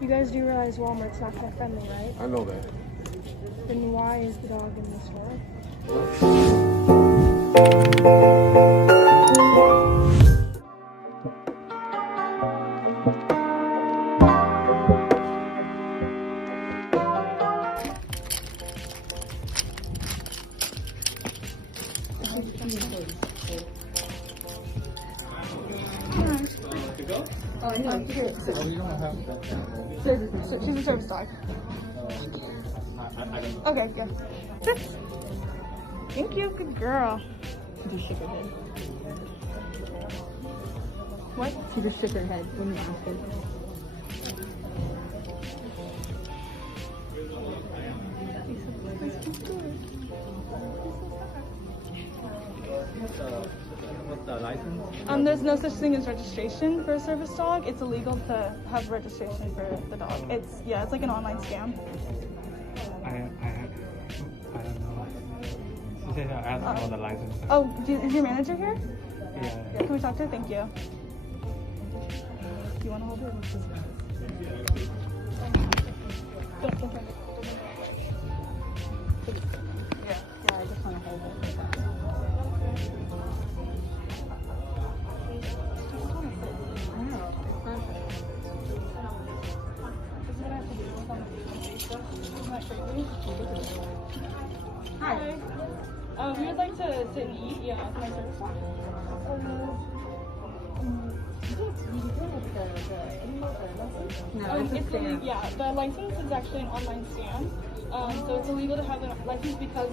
You guys do realize Walmart's not pet friendly, right? I know that. Then why is the dog in the store? Oh, no, here. She's a service dog. Okay, good. Thank you, good girl. She just shook her head. What? She just shook her head when you asked her. What's the license? There's no such thing as registration for a service dog. It's illegal to have registration for the dog. It's like an online scam. I don't know. She said ask for the license. Oh, is your manager here? Yeah. Can we talk to her? Thank you. Do you want to hold it? Yeah, I just want to hold it. Hi. We would like to sit and eat. Yeah, can I service dog? No, it's a scam. The license is actually an online scam. So it's illegal to have a license because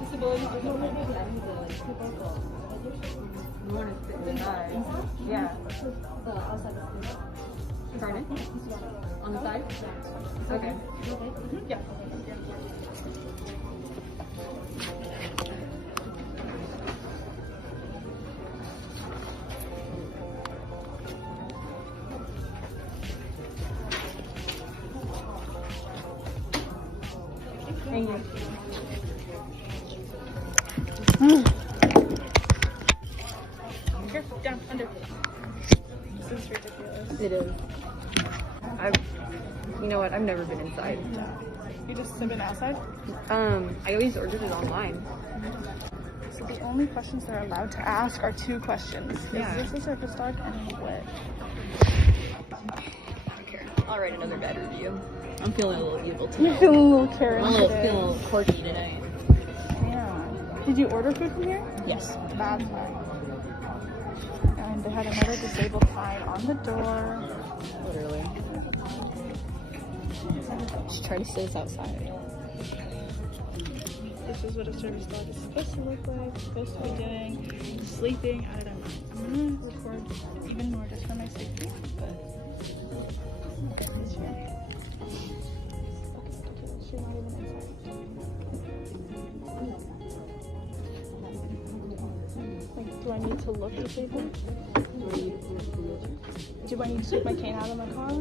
disabilities are different. You want to sit inside? Yeah. Pardon? On the side? Okay. Yeah. Thank you. Here, down, under. This is ridiculous. It is. You know what? I've never been inside. You just have been outside? I always ordered it online. So the only questions they're allowed to ask are 2 questions. Yeah. Is this a service dog and what? Okay. I'll write another bad review. I'm feeling a little evil You're today. feeling a little Karen I'm today. feeling a little quirky today. Yeah. Did you order food from here? Yes. That's fine. And they had another disabled sign on the door. Literally. Just try to stay outside. This is what a service dog is supposed to look like, supposed to be doing, sleeping. I don't know. I'm gonna record even more just for my safety, but it's here. She's not even inside. Like, do I need to look disabled? Do I need to take my cane out of my car?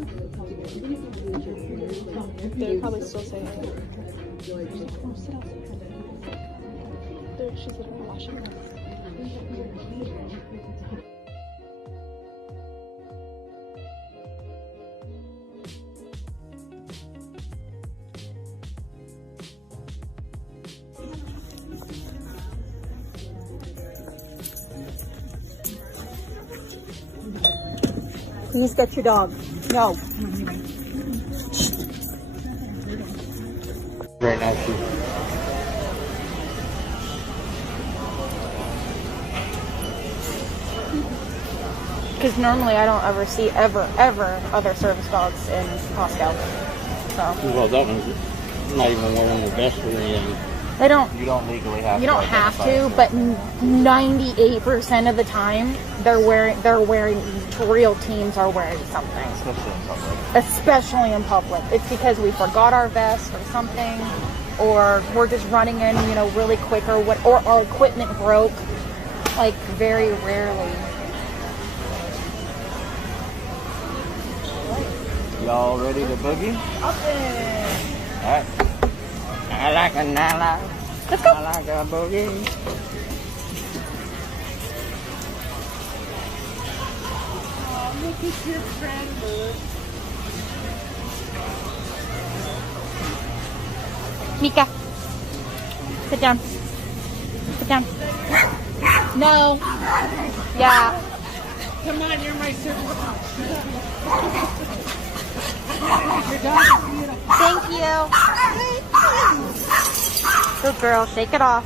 They'd probably still say it. Oh, sit outside. There, she's literally washing her. Please get your dog. No. Right now, she's Because normally I don't ever see ever other service dogs in Costco. So Well, that one's not even wearing the vest or anything. they don't. you don't legally have. You don't have to, but 98% of the time they're wearing. Real teams are wearing something, Especially in public. especially in public. It's because we forgot our vest or something, or we're just running in, really quick, or our equipment broke. Like very rarely. Y'all ready to boogie? Alright. I like a nala. Let's go. I like a boogie. Mika. Sit down. Sit down. No. Yeah. Come on, you're my servant. Thank you. Good girl. Shake it off.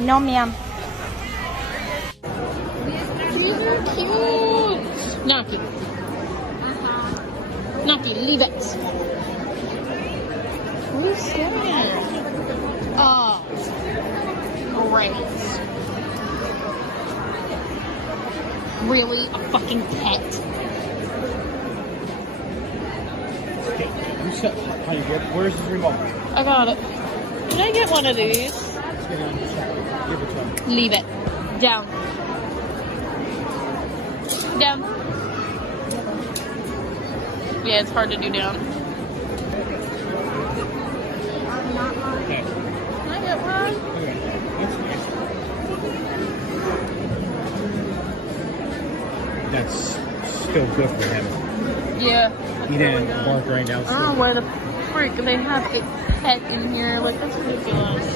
No, ma'am. These are cute. Naki. Naki, leave it. What are you staring at? Oh, great. Really? A fucking pet? Where's his remote? I got it. Can I get one of these? Give it to him. Leave it. Down. Down. Yeah, it's hard to do down. Okay. Can I get one? Okay. That's still good for him. Yeah. He didn't bark right now. Oh, why the freak? They have a pet in here. Like, that's ridiculous.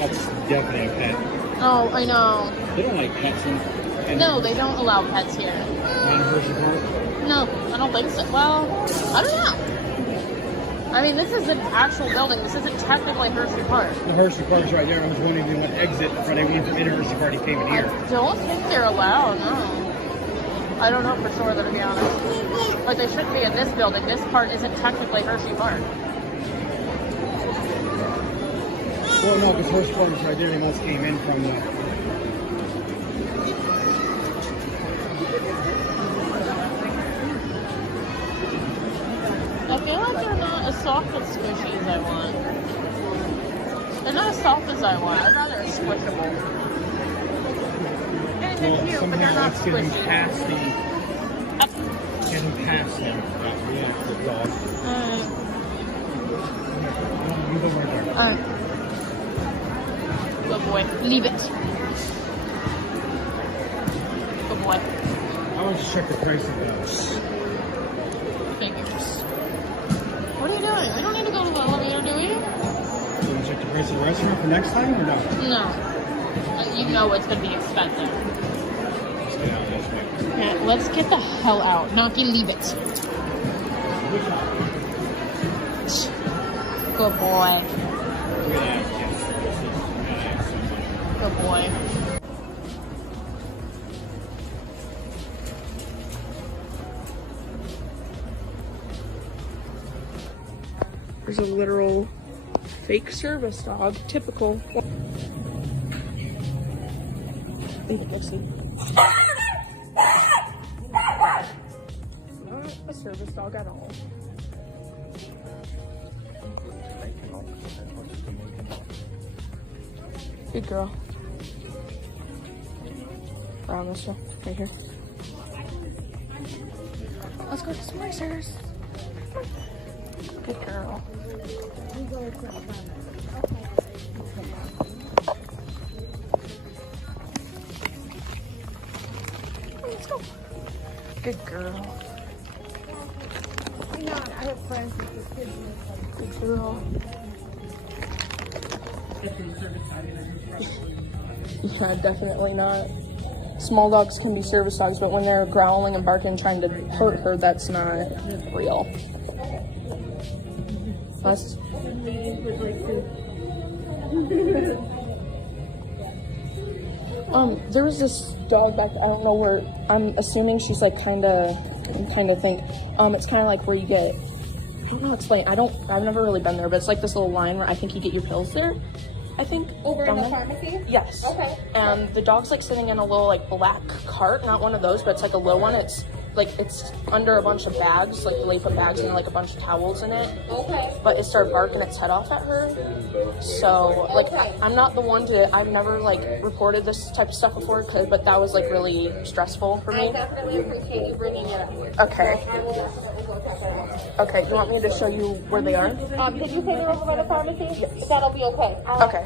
That's definitely a pet. Oh, I know. They don't like pets in No, they don't allow pets here. Hershey Park. No, I don't think so. Well, I don't know. I mean, this is an actual building. This isn't technically Hershey Park. The Hershey Park's right there. I was wondering if you want to exit from Hershey Park. He came in here. I don't think they're allowed, no. I don't know for sure, though, to be honest. Like, they shouldn't be in this building. This part isn't technically Hershey Park. Well, no, because Hershey Park is right there. They must came in from the... I feel like they're not as soft and squishy as I want. They're not as soft as I want. I'd rather a squishable. And they're cute, but they're not squishy. Getting past him. Yeah, the dog. Alright. Good boy. Leave it. Good boy. I want to check the price of those. Figures. What are you doing? We don't need to go to the elevator, do we? You want to check the price of the restaurant for next time or no? No. You know it's going to be expensive. Let's get out this way. Yeah, let's get the hell out. Naki, leave it. Good boy. Good boy. There's a literal fake service dog. Typical. Let's see. Not a service dog at all. Good girl. Around this one, right here. Let's go to some racers. Good girl. Let's go. Good girl. I have friends with the kids. Good girl. Yeah, definitely not. Small dogs can be service dogs, but when they're growling and barking and trying to hurt her, that's not real. That's... there was this dog back, I don't know where, I'm assuming she's like kind of think, it's kind of like where you get, I don't know how to explain, I've never really been there, but it's like this little line where I think you get your pills there, I think. Over in the pharmacy? Yes. Okay. And the dog's like sitting in a little like black cart, not one of those, but it's like a low one. It's like, it's under a bunch of bags, like they put bags and like a bunch of towels in it. Okay. But it started barking its head off at her. So like, I'm not the one to, I've never like reported this type of stuff before, but that was like really stressful for me. I definitely appreciate you bringing it up here. Okay. I will definitely go check it out. Okay, you want me to show you where they are? Did you say they're over by the pharmacy? Yes. That'll be okay. Okay.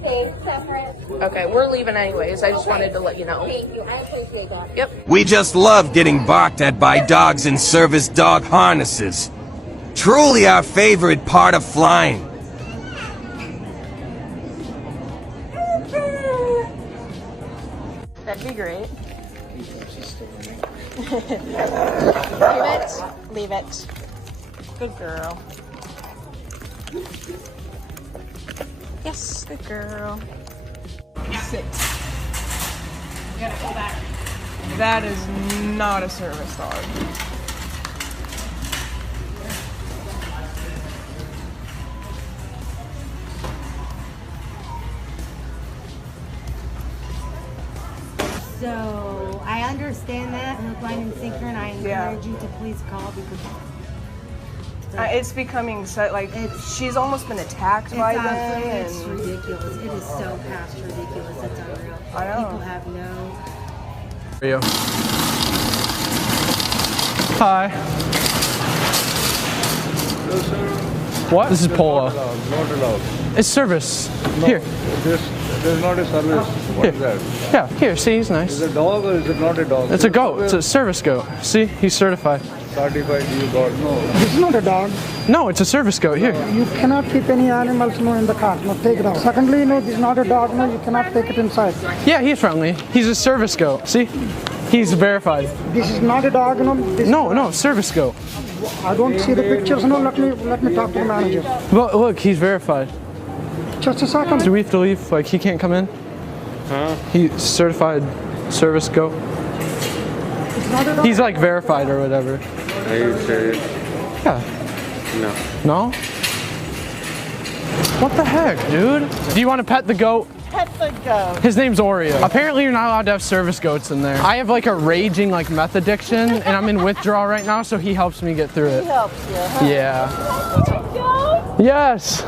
Stay separate. Okay, we're leaving anyways. I just wanted to let you know. Thank you. I appreciate that. Yep. We just love getting barked at by dogs in service dog harnesses. Truly our favorite part of flying. That'd be great. Leave it. Good girl. Yes, good girl. Sit. You gotta pull back. That is not a service dog. So I understand that, hook, line, and sinker, and I encourage you to please call because it's becoming so like she's almost been attacked by them. It's ridiculous. It is so past ridiculous. It's unreal. I know. People have no. Hi. What? This is Polo. Not allowed. It's service. Here. There's not a service. What is that? Yeah, here, see, he's nice. Is it a dog or is it not a dog? It's a goat. It's a service goat. See, he's certified. Certified you got no. This is not a dog. No, it's a service goat. Here. You cannot keep any animals in the car. No, take it out. Secondly, this is not a dog. No, you cannot take it inside. Yeah, he's friendly. He's a service goat. See? He's verified. This is not a dog. No, service goat. I don't see the pictures. No, let me talk to the manager. But look, he's verified. Just a second. Do we have to leave? Like, he can't come in? Huh? He's certified service goat. It's not a dog. He's like verified or whatever. Are you serious? Yeah. No. No? What the heck, dude? Do you want to pet the goat? Pet the goat. His name's Oreo. Apparently you're not allowed to have service goats in there. I have like a raging like meth addiction and I'm in withdrawal right now, so he helps me get through it. He helps you, huh? Yeah. Yes.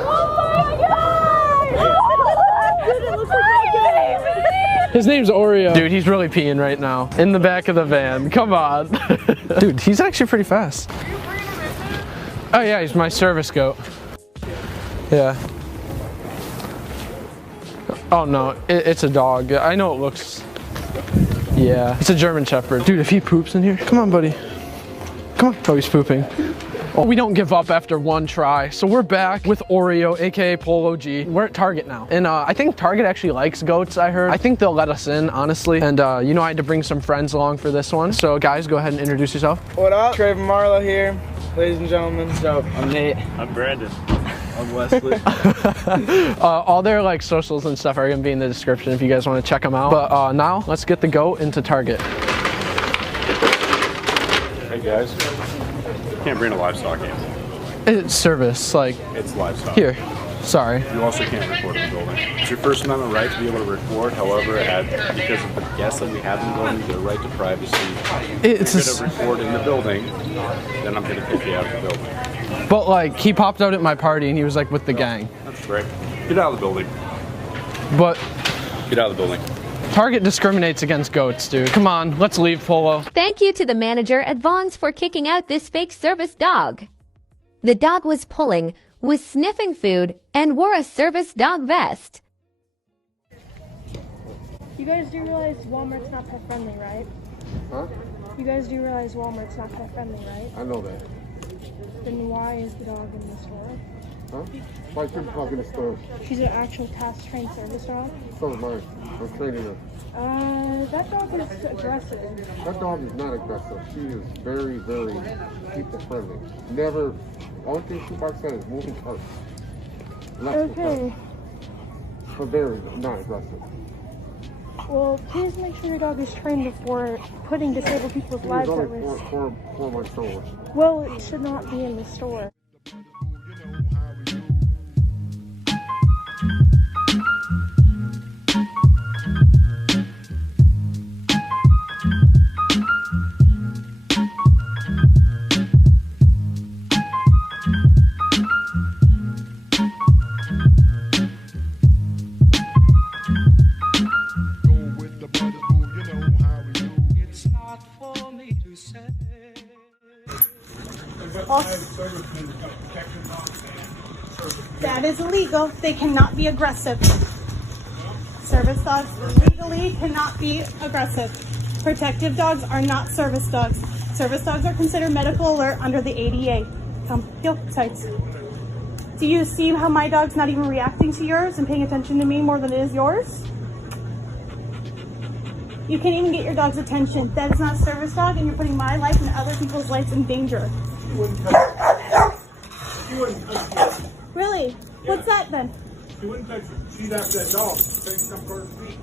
His name's Oreo. Dude, he's really peeing right now. In the back of the van. Come on. Dude, he's actually pretty fast. Oh yeah, he's my service goat. Yeah. Oh no, it's a dog. I know it looks... Yeah, it's a German Shepherd. Dude, if he poops in here, come on, buddy. Come on. Oh, he's pooping. Oh, we don't give up after one try. So we're back with Oreo, aka Polo G. We're at Target now. And I think Target actually likes goats, I heard. I think they'll let us in, honestly. And you know, I had to bring some friends along for this one. So guys, go ahead and introduce yourself. What up? Trayvon Marlowe here, ladies and gentlemen. So, I'm Nate. I'm Brandon. I'm Wesley. All their like socials and stuff are gonna be in the description if you guys want to check them out. But now, let's get the goat into Target. Hey guys. Can't bring a livestock in. It's service, like... It's livestock. Here, sorry. You also can't record in the building. It's your First Amendment right to be able to record, however, because of the guests that we have in the building, you get a right to privacy. If you're going to record in the building, then I'm going to kick you out of the building. But like, he popped out at my party and he was like with the gang. That's great. Get out of the building. But... Get out of the building. Target discriminates against goats, dude. Come on, let's leave, Polo. Thank you to the manager at Vaughn's for kicking out this fake service dog. The dog was pulling, was sniffing food, and wore a service dog vest. You guys do realize Walmart's not pet friendly, right? Huh? You guys do realize Walmart's not pet friendly, right? I know that. Then why is the dog in the store? Huh? Why should the dog in the store? She's an actual task trained service dog. So am I. I'm training her. That dog is aggressive. That dog is not aggressive. She is very, very people friendly. Never. Only thing she barks at is moving parts. Okay. But very not aggressive. Well, please make sure your dog is trained before putting disabled people's lives at risk. Four months old. Well, it should not be in the store. That is illegal. They cannot be aggressive. Service dogs legally cannot be aggressive. Protective dogs are not service dogs. Service dogs are considered medical alert under the ADA. Come, heel, sides. Do you see how my dog's not even reacting to yours and paying attention to me more than it is yours? You can't even get your dog's attention. That is not a service dog, and you're putting my life and other people's lives in danger. Really? What's that then? She wouldn't touch her. She's after that dog. Takes some for her feet.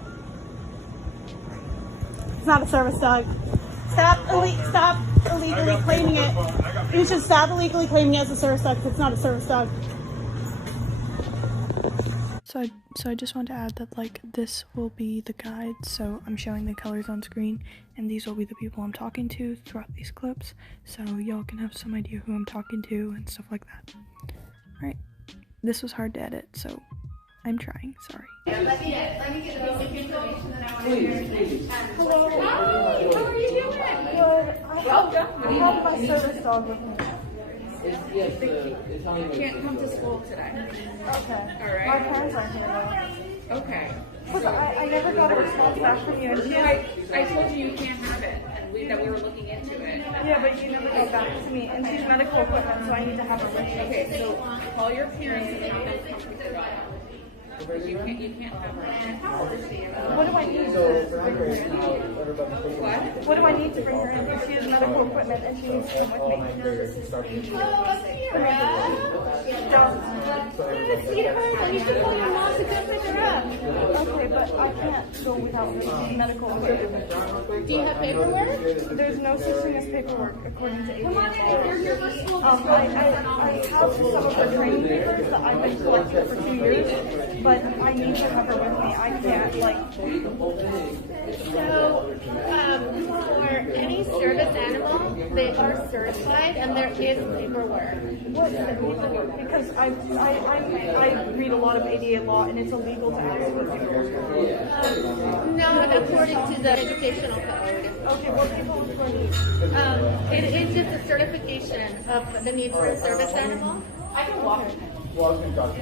It's not a service dog. Stop illegally claiming it. You should stop illegally claiming it as a service dog because it's not a service dog. So I just want to add that like this will be the guide, so I'm showing the colors on screen and these will be the people I'm talking to throughout these clips, so y'all can have some idea who I'm talking to and stuff like that. Alright, this was hard to edit, so I'm trying, sorry. Let me get basic information that I want to hear. Hello. Hi, how are you doing? Good. I have my service dog with me. Can't come to school today. Okay. All right. My parents aren't here though. Okay. Because I never got a response back from you. And I told you you can't have it, and that we were looking into it. Yeah, but you never got back to me. And she's medical equipment, so I need to have her with me. Okay, so call your parents and have them come to the because you can't have her. What do I need to bring her in? What do I need to bring her in? Because she has medical equipment and she needs to come with me. Oh, Kira. Sweetheart, you should call your mom to go pick her up. Okay, but I can't go without her medical equipment. Do you have paperwork? There's no such thing as paperwork according to APBT. Come on in, you're here for school. I have some of her training papers that I've been collecting for 2 years, but I need to have her with me. I can't, like... So, for any service animal, they are certified and there is paperwork. What is the paperwork? Because I read a lot of ADA law and it's illegal to ask for paperwork. No, according to the educational code. Okay, what paperwork do I need? It is just a certification of the need for a service animal. I can walk.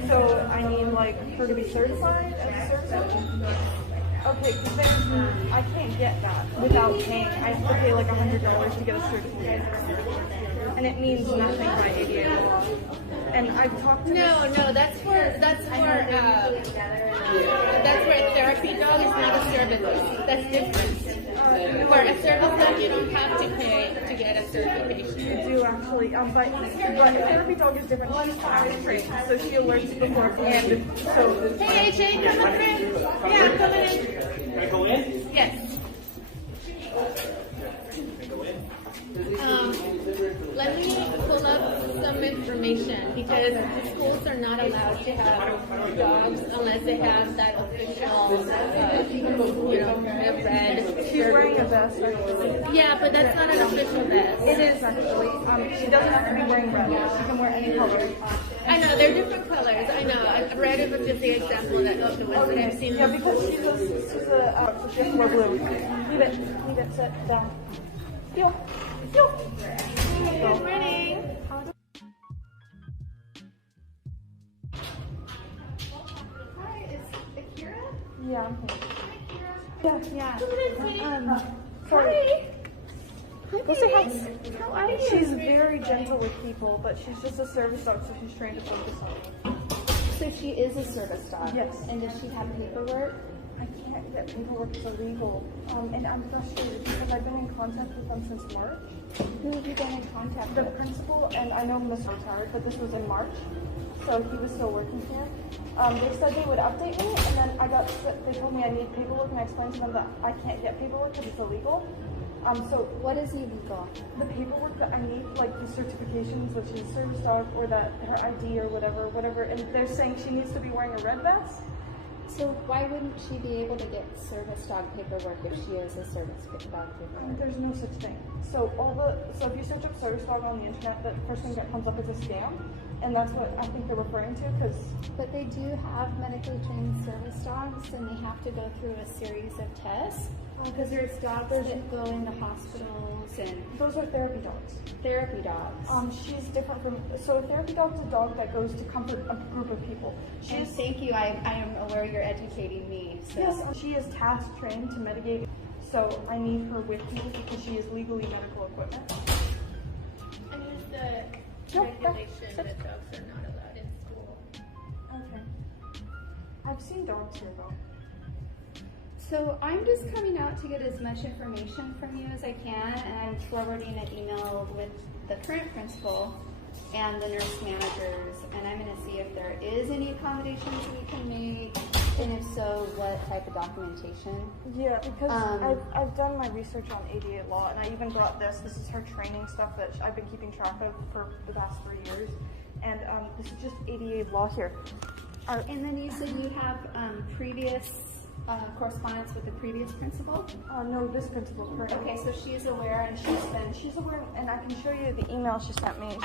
So I need like her to be certified as a service animal? Okay, because then I can't get that without paying. I have to pay like $100 to get a certificate. And it means nothing by ADA law. And I've talked to that's where a therapy dog is not a service. That's different. For a service dog, you don't have to pay to get a certification. You do actually, but a therapy dog is different. She's fire trained, so she alerts beforehand. So hey AJ, come on in. Yeah, I'm coming in. Can I go in? Yes. Let me pull up some information because the schools are not allowed to have dogs unless they have that official, red. She's wearing a vest, actually. Yeah, but that's not an official vest. It is actually. She doesn't have to be wearing red. She can wear any color. I know they're different colors. I know. Red is just the example of the ones that I've seen. Yeah, because she's a she has more blue. Leave it, sit down. Yo. Good morning. Hi, is Akira? Yeah, I'm here. Yeah. Sorry. Hi, how are you? She's very gentle with people, but she's just a service dog, so she's trained to focus on. So she is a service dog? Yes. And does she have paperwork? I can't get paperwork, it's illegal. And I'm frustrated because I've been in contact with them since March. Who have you been in contact with? The principal, and I know Mr. retired, but this was in March, so he was still working here. They said they would update me, and then they told me I need paperwork, and I explained to them that I can't get paperwork because it's illegal. So what is illegal? The paperwork that I need, like the certifications, which is service dog, or that her ID or whatever, and they're saying she needs to be wearing a red vest. So why wouldn't she be able to get service dog paperwork if she is a service dog paperwork? There's no such thing. So if you search up service dog on the internet, the first thing that comes up is a scam, and that's what I think they're referring to. But they do have medically trained service dogs, and they have to go through a series of tests. Because there's dogs that go into hospitals and... Those are therapy dogs. Therapy dogs. She's different from... So a therapy dog is a dog that goes to comfort a group of people. Thank you. I am aware you're educating me. So. Yes, she is task trained to mitigate. So I need her with me because she is legally medical equipment. And who's the... No, regulation that dogs are not allowed in school. Okay. I've seen dogs here though. So I'm just coming out to get as much information from you as I can, and I'm forwarding an email with the current principal and the nurse managers, and I'm going to see if there is any accommodations we can make, and if so, what type of documentation. Yeah, because I've done my research on 88 law, and I even brought this. This is her training stuff that I've been keeping track of for the past 3 years, and this is just 88 law here. And then you said you have previous correspondence with the previous principal? No, this principal. Okay, so she's aware, and she's aware, and I can show you the email she sent me.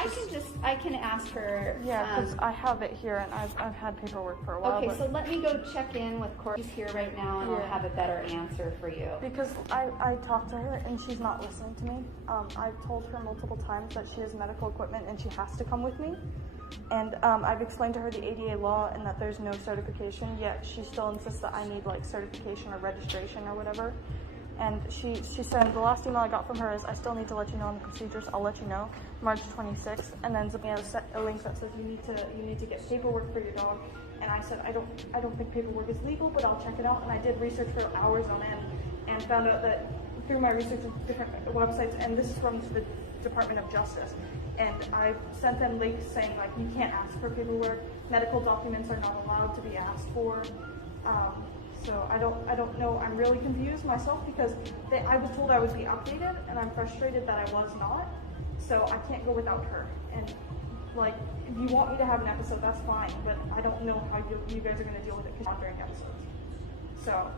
I can ask her. Yeah, because I have it here, and I've had paperwork for a while. Okay, so let me go check in with Court. She's here right now, and I'll have a better answer for you. Because I talked to her, and she's not listening to me. I've told her multiple times that she has medical equipment, and she has to come with me. And I've explained to her the ADA law and that there's no certification, yet she still insists that I need like certification or registration or whatever. And she said, the last email I got from her is, I still need to let you know on the procedures, I'll let you know, March 26th. And then something has a link that says you need to get paperwork for your dog. And I said, I don't think paperwork is legal, but I'll check it out. And I did research for hours on end and found out that through my research of different websites, and this is from the Department of Justice, and I sent them links saying like you can't ask for paperwork, medical documents are not allowed to be asked for. So I don't know. I'm really confused myself because I was told I would be updated, and I'm frustrated that I was not. So I can't go without her. And like, if you want me to have an episode, that's fine. But I don't know how you guys are going to deal with it because I'm during episodes. So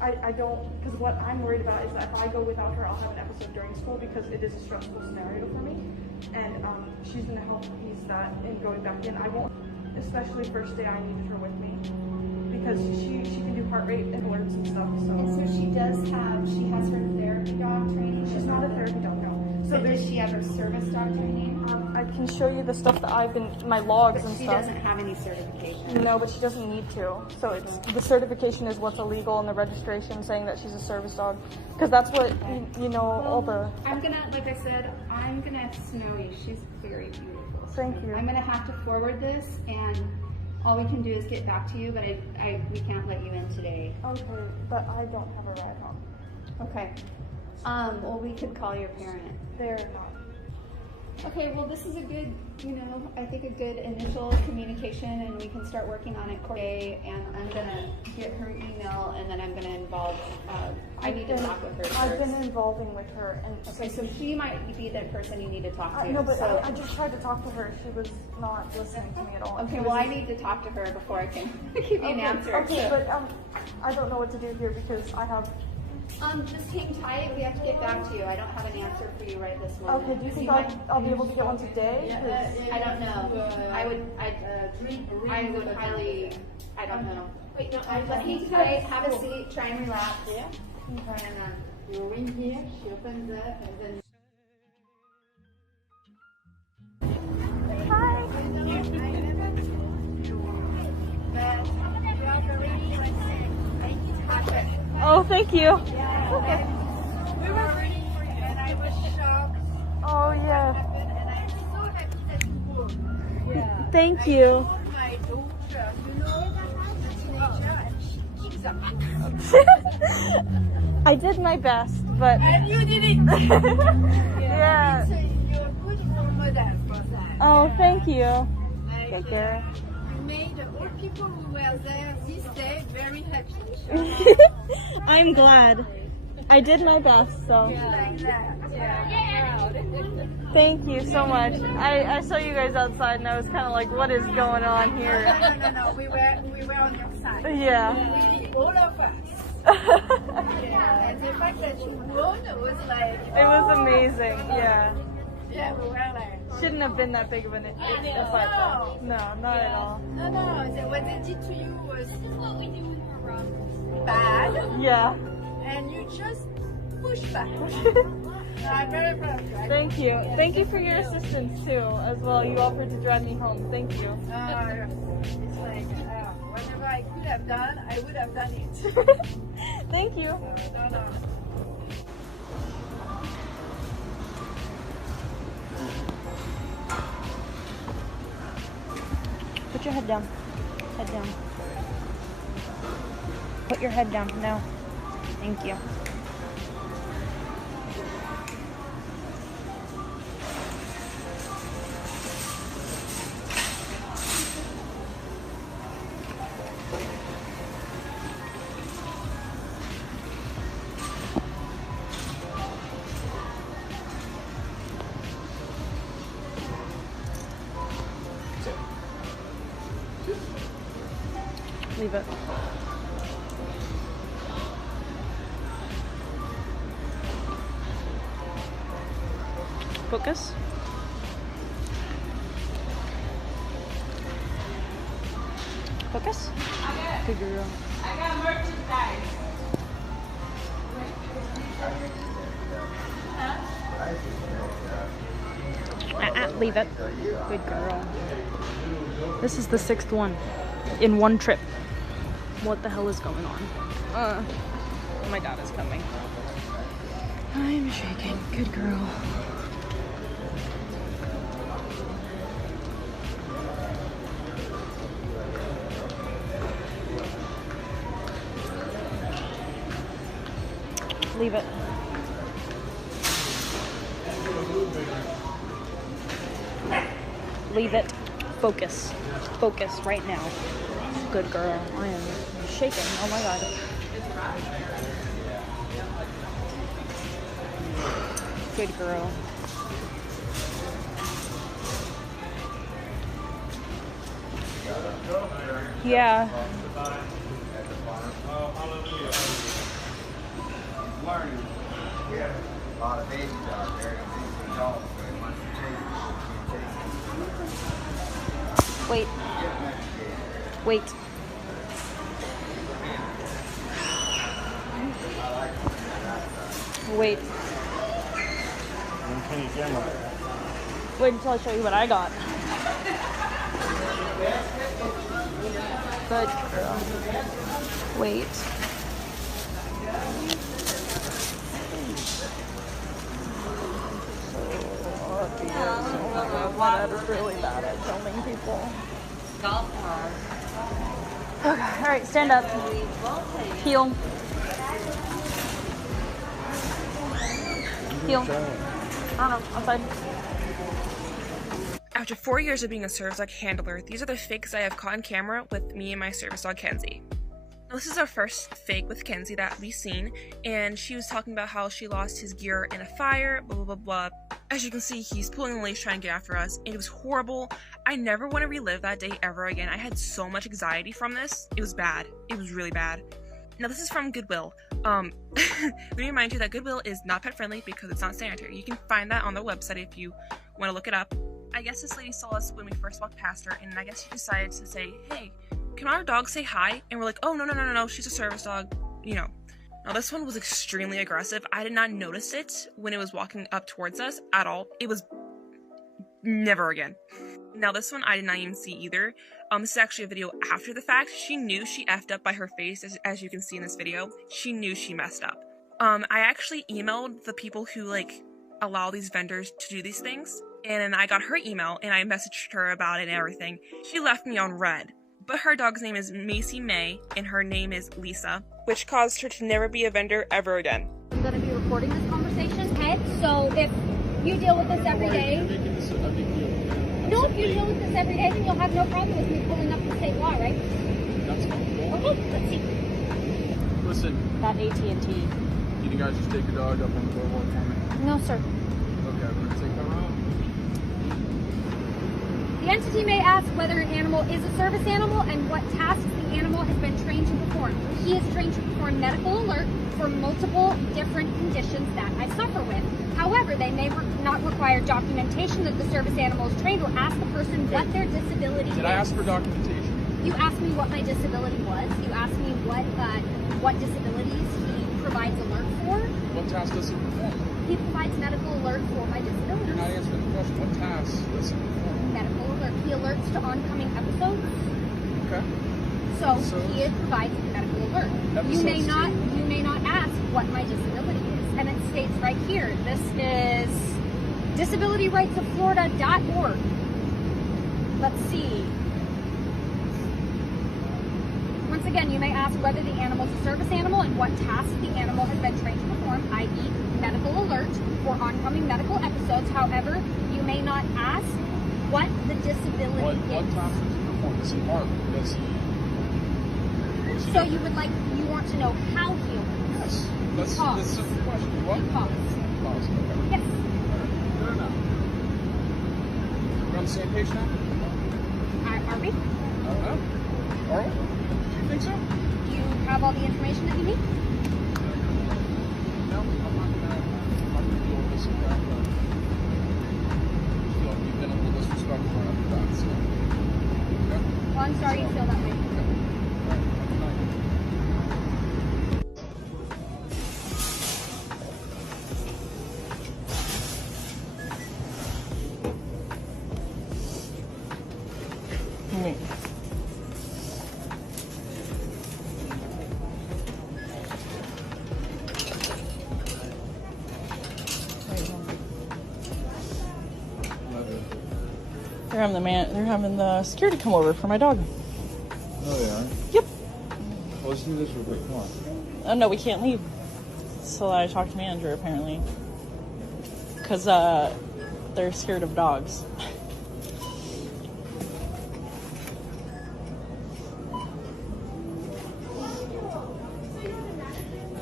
I don't, because what I'm worried about is that if I go without her, I'll have an episode during school because it is a stressful scenario for me. And she's going to help ease that in going back in. I won't, especially first day I needed her with me because she can do heart rate and alerts and stuff. So. And so she has her therapy dog training? She's not a therapy dog, no. So does she have her service dog training? I can show you the stuff that I've been, my logs and stuff. She doesn't have any certification. No, but she doesn't need to. So it's the certification is what's illegal, and the registration saying that she's a service dog, because that's what you know. Well, all the. I'm gonna, like I said, I'm gonna snow you. She's very beautiful. Thank you. I'm gonna have to forward this, and all we can do is get back to you. But we can't let you in today. Okay, but I don't have a ride home. Okay. Well, we could call your parent. They're not. Okay, well, this is a good, I think a good initial communication, and we can start working on it today. And I'm gonna get her email, and then I'm gonna involve. I need to talk with her first. I've been involving with her, and okay, so she might be the person you need to talk to. No, but so, I just tried to talk to her. She was not listening to me at all. Okay, well, I need to talk to her before I can give you an answer. Okay, so. But I don't know what to do here because I have. Just hang tight. We have to get back to you. I don't have an answer for you right this moment. Okay, do you think I'll be able to get one today? I don't know. I would highly, I don't know. Wait, no, hang tight, have a seat, try and relax. Yeah. Okay. You ring here, she opens up, and then. Oh, thank you. Yeah. Okay. We were reading for you, and I was shocked. Oh, yeah. And I'm so happy that you moved. Yeah. Thank you. I told my daughter, the teenager, and she keeps up. I did my best, but. And you did it. Yeah. You're a good role model for that. Oh, thank you. Take care. You made all people who were there this day very happy. I'm glad. I did my best, so. Like that. Yeah. Thank you so much. I saw you guys outside, and I was kind of like, what is going on here? No. We were on your side. Yeah. All of us. Yeah. And the fact that you won was like. It was amazing. Yeah. Yeah, we were like. Shouldn't have been that big of a fight. No, not at all. No. What they did to you was bad. Yeah. And you just push back. I'm very proud of you. Thank you. Thank you for your assistance too, as well. You offered to drive me home. Thank you. It's like whatever I could have done, I would have done it. Thank you. No. Put your head down. Head down. Put your head down. No. Thank you. Leave it. Focus. Focus. Good girl. I got merchandise. Leave it. Good girl. This is the 6th one in one trip. What the hell is going on? My dad is coming. I'm shaking. Good girl. Leave it. Leave it. Focus. Focus right now. Good girl. I am shaking. Oh my god. Good girl. Yeah. We have a lot of babies out there. Wait. Wait. Wait. Wait until I show you what I got. Good girl. Wait. That is really bad at filming people. Okay, alright, stand up. Heel. Heel. I don't know, outside. After 4 years of being a service dog handler, these are the fakes I have caught on camera with me and my service dog Kenzie. Now, this is our first fake with Kenzie that we've seen, and she was talking about how she lost his gear in a fire, blah blah blah blah. As you can see, he's pulling the leash trying to get after us, and it was horrible. I never want to relive that day ever again. I had so much anxiety from this. It was bad. It was really bad. Now, this is from Goodwill. Let me remind you that Goodwill is not pet friendly because it's not sanitary. You can find that on their website if you want to look it up. I guess this lady saw us when we first walked past her, and I guess she decided to say, hey, can our dog say hi? And we're like, oh, no, she's a service dog, you know. Now, this one was extremely aggressive. I did not notice it when it was walking up towards us at all. It was never again. Now, this one I did not even see either. This is actually a video after the fact. She knew she effed up by her face, as you can see in this video. She knew she messed up. I actually emailed the people who, like, allow these vendors to do these things. And I got her email, and I messaged her about it and everything. She left me on red. But her dog's name is Macy May, and her name is Lisa, which caused her to never be a vendor ever again. I'm going to be recording this conversation, okay? So if you deal with this every day, no, if you deal with this every day, then you'll have no problem with me pulling up the state law, right? That's cool. Okay, let's see. Listen. That AT&T. Can you guys just take your dog up on the boardwalk for me? No, sir. Okay, we're going to take that route. The entity may ask whether an animal is a service animal and what tasks the animal has been trained to perform. He is trained to perform medical alert for multiple different conditions that I suffer with. However, they may not require documentation that the service animal is trained or ask the person what their disability is. Did I ask for documentation? You asked me what my disability was. You asked me what disabilities he provides alert for. What task does he perform? He provides medical alert for my disability. You're not answering the question. What task does he perform? Medical alert. He alerts to oncoming episodes. Okay. So he provides medical alert. You may not ask what my disability is, and it states right here. This is disabilityrightsofflorida.org. Let's see. Once again, you may ask whether the animal is a service animal and what tasks the animal has been trained to perform, i.e. medical alert for oncoming medical episodes. However, you may not ask what the disability is. What tasks does he perform? Does he bark? Does he... So you want to know how he opens? Yes. That's a simple question. What? Pause. Pause. Okay. Yes. Fair enough. We're on the same page now? Are we? I don't know. Are we? Do you think so? Do you have all the information that you need? No, I'm not gonna deal with this crap. I feel like you've been a little disrespectful after that, so. Okay? Well, I'm sorry you feel that way. They're having the security come over for my dog. Oh, they are? Yep. Well, let's do this real quick. Come on. Oh, no, we can't leave. So I talked to manager, apparently. Because they're scared of dogs.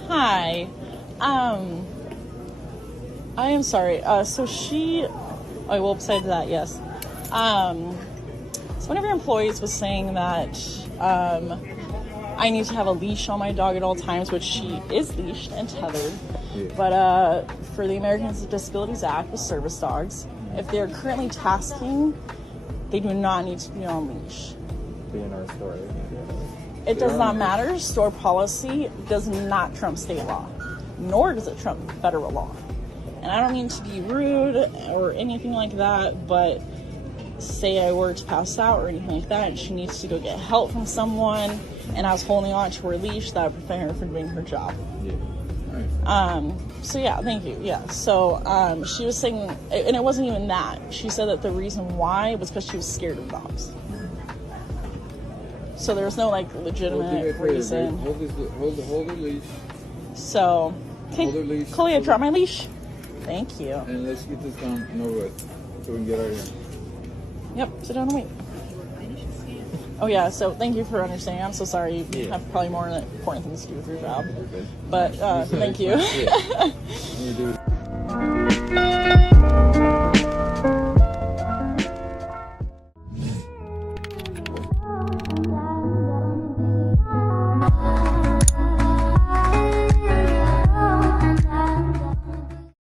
Hi. I am sorry. So she... Oh, well, besides that, yes. So one of your employees was saying that I need to have a leash on my dog at all times, which she is leashed and tethered. Yeah. But for the Americans with Disabilities Act with service dogs, if they're currently tasking, they do not need to be on leash. Be in our store. It does not matter. Store policy does not trump state law, nor does it trump federal law. And I don't mean to be rude or anything like that, but say I were to pass out or anything like that and she needs to go get help from someone and I was holding on to her leash, that would prevent her from doing her job. Yeah. Right. So yeah, thank you. Yeah. So she was saying, and it wasn't even that. She said that the reason why was because she was scared of dogs. So there was no like legitimate reason. Hold the leash. So, okay, Hold her leash. Chloe, drop my leash. Thank you. And let's get this done and over with so we can get out of here. Yep, sit down and wait. Oh yeah, so thank you for understanding. I'm so sorry. You have probably more important things to do with your job. But thank you. Yeah.